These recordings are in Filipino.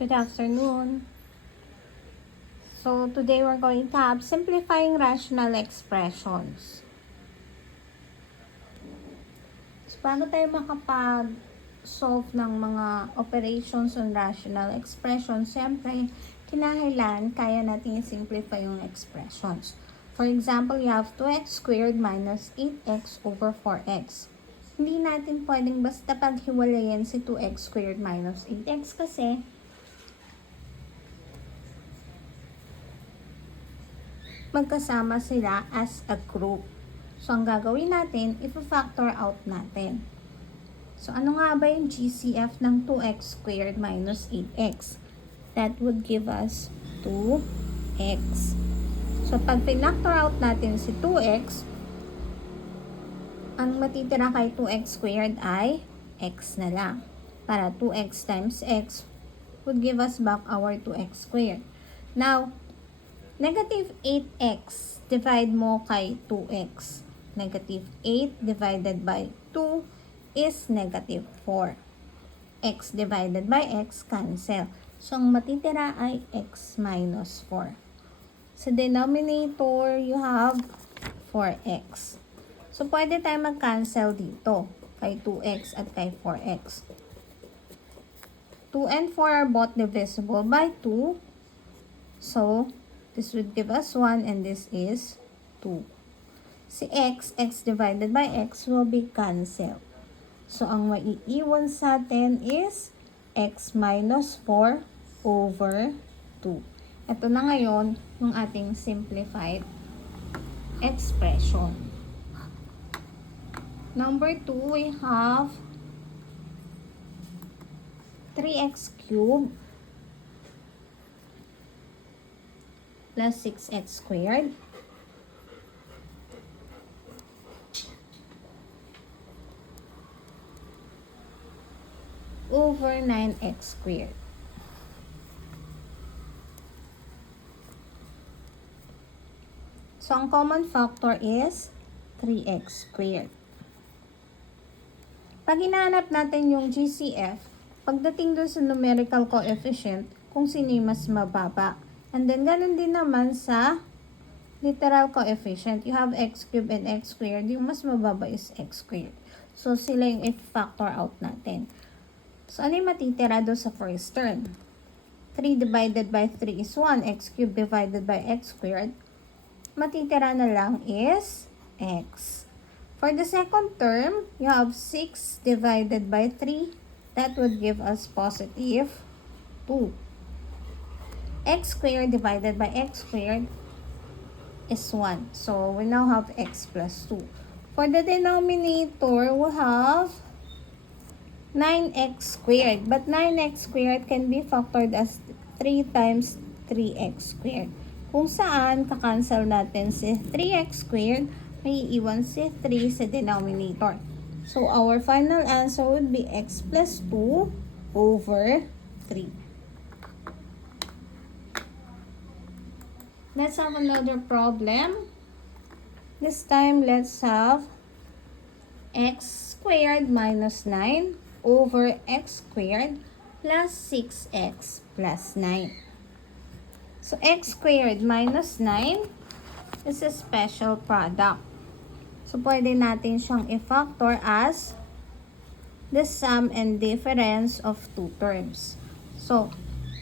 Good afternoon. So, today we're going to have simplifying rational expressions. So, paano tayo makapag-solve ng mga operations on rational expressions? Siyempre, kinahanglan kaya natin i-simplify yung expressions. For example, you have 2x squared minus 8x over 4x. Hindi natin pwedeng basta paghiwalayin si 2x squared minus 8x kasi magkasama sila as a group. So, ang gagawin natin, i-factor out natin. So, ano nga ba yung GCF ng 2x squared minus 8x? That would give us 2x. So, pag pinactor out natin si 2x, ang matitira kay 2x squared ay x na lang. Para 2x times x would give us back our 2x squared. Now, negative 8x, divide mo kay 2x. Negative 8 divided by 2 is negative 4. X divided by x, cancel. So, ang matitira ay x minus 4. Sa denominator, you have 4x. So, pwede tayo mag-cancel dito kay 2x at kay 4x. 2 and 4 are both divisible by 2. So, this would give us 1 and this is 2. Si x divided by x will be cancelled. So, ang maiiwan sa atin is x minus 4 over 2. Ito na ngayon yung ating simplified expression. Number 2, we have 3x cubed plus 6x squared over 9x squared. So, ang common factor is 3x squared. Pag hinahanap natin yung GCF, pagdating doon sa numerical coefficient, kung sino yung mas mababa. And then, ganun din naman sa literal coefficient. You have x cubed and x squared. Yung mas mababa is x squared. So, sila yung i-factor out natin. So, ano yung matitira doon sa first term? 3 divided by 3 is 1. X cubed divided by x squared. Matitira na lang is x. For the second term, you have 6 divided by 3. That would give us positive 2. X squared divided by x squared is 1. So, we now have x plus 2. For the denominator, we have 9x squared. But 9x squared can be factored as 3 times 3x squared. Kung saan, kakancel natin si 3x squared, may iwan si 3 sa denominator. So, our final answer would be x plus 2 over 3. Let's have another problem. This time, let's have x squared minus 9 over x squared plus 6x plus 9. So, x squared minus 9 is a special product. So, pwede natin siyang i-factor as the sum and difference of two terms. So,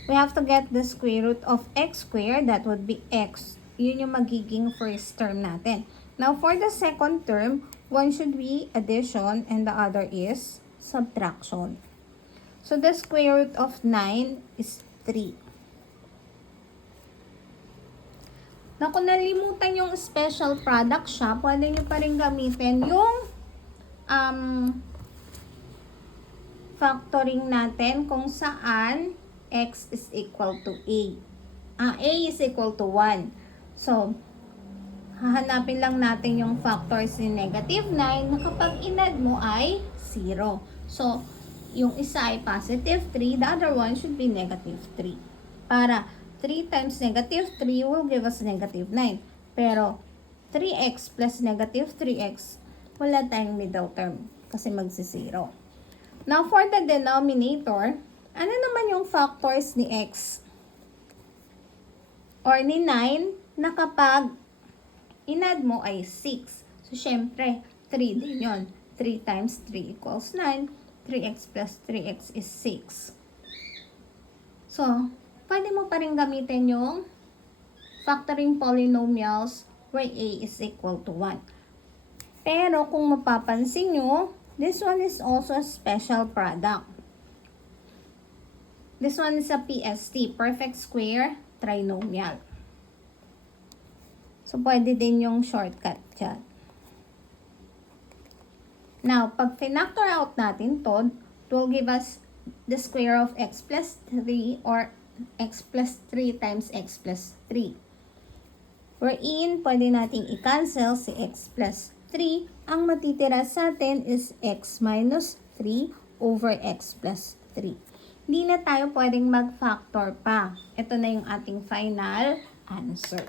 we have to get the square root of x squared. That would be x. Yun yung magiging first term natin. Now, for the second term, one should be addition and the other is subtraction. So, the square root of 9 is 3. Na kung nalimutan yung special product siya, pwede nyo pa rin gamitin yung factoring natin kung saan x is equal to a. A is equal to 1. So, hahanapin lang natin yung factors ni negative 9 na kapag inad mo ay 0. So, yung isa ay positive 3, the other one should be negative 3. Para 3 times negative 3 will give us negative 9. Pero, 3x plus negative 3x, wala tayong middle term kasi magsi-0. Now, for the denominator, ano naman yung factors ni x or ni 9 na kapag inad mo ay 6. So, syempre, 3 din yun. 3 times 3 equals 9. 3x plus 3x is 6. So, pwede mo pa rin gamitin yung factoring polynomials where a is equal to 1. Pero, kung mapapansin nyo, this one is also a special product. This one is a PST, perfect square trinomial. So, pwede din yung shortcut dyan. Now, pag finactor out natin to, it will give us the square of x plus 3 or x plus 3 times x plus 3. Wherein, pwede nating i-cancel si x plus 3. Ang matitira sa atin is x minus 3 over x plus 3. Hindi na tayo pwedeng mag-factor pa. Ito na yung ating final answer.